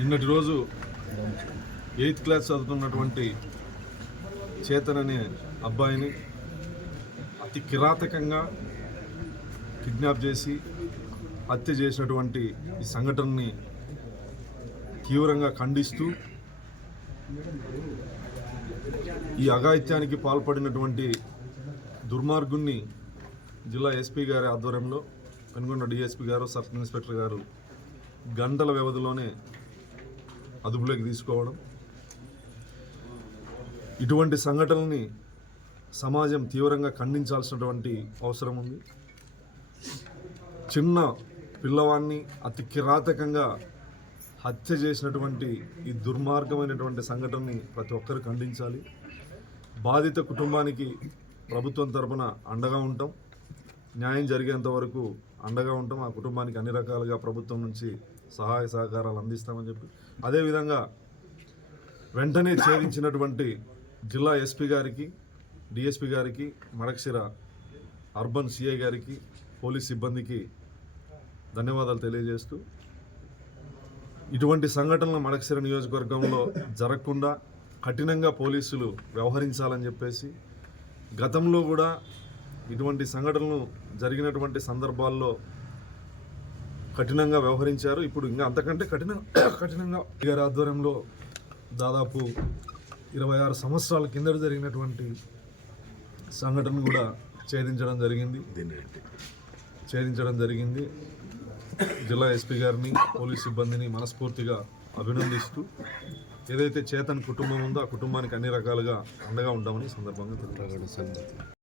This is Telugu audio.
నిన్నటి రోజు 8th క్లాస్ చదువుతున్నటువంటి చేతన్ అనే అబ్బాయిని అతి కిరాతకంగా కిడ్నాప్ చేసి హత్య చేసినటువంటి ఈ సంఘటనని తీవ్రంగా ఖండిస్తూ ఈ అఘాయిత్యానికి పాల్పడినటువంటి దుర్మార్గుణ్ణి జిల్లా ఎస్పీ గారి ఆధ్వర్యంలో పెనుగొండ డిఎస్పీ గారు సబ్ ఇన్స్పెక్టర్ గారు గంటల వ్యవధిలోనే అదుపులోకి తీసుకోవడం, ఇటువంటి సంఘటనల్ని సమాజం తీవ్రంగా ఖండించాల్సినటువంటి అవసరం ఉంది. చిన్న పిల్లవాడిని అతి కిరాతకంగా హత్య చేసినటువంటి ఈ దుర్మార్గమైనటువంటి సంఘటనని ప్రతి ఒక్కరు ఖండించాలి. బాధిత కుటుంబానికి ప్రభుత్వం తరపున అండగా ఉంటాం, న్యాయం జరిగేంత వరకు అండగా ఉంటాం. ఆ కుటుంబానికి అన్ని రకాలుగా ప్రభుత్వం నుంచి సహాయ సహకారాలు అందిస్తామని చెప్పి, అదేవిధంగా వెంటనే ఛేదించినటువంటి జిల్లా ఎస్పీ గారికి, డిఎస్పీ గారికి, మడకశిర అర్బన్ సిఐ గారికి, పోలీస్ సిబ్బందికి ధన్యవాదాలు తెలియజేస్తూ, ఇటువంటి సంఘటనలు మడకశిర నియోజకవర్గంలో జరగకుండా కఠినంగా పోలీసులు వ్యవహరించాలని చెప్పేసి, గతంలో కూడా ఇటువంటి సంఘటనలు జరిగినటువంటి సందర్భాల్లో కఠినంగా వ్యవహరించారు. ఇప్పుడు ఇంకా అంతకంటే కఠినంగా గారి ఆధ్వర్యంలో దాదాపు 26 సంవత్సరాల కిందట జరిగినటువంటి సంఘటన కూడా ఛేదించడం జరిగింది. జిల్లా ఎస్పీ గారిని, పోలీస్ సిబ్బందిని మనస్ఫూర్తిగా అభినందిస్తూ, ఏదైతే చేతన్ కుటుంబం ఉందో ఆ కుటుంబానికి అన్ని రకాలుగా అండగా ఉంటామని సందర్భంగా తెలియజేస్తున్నాను.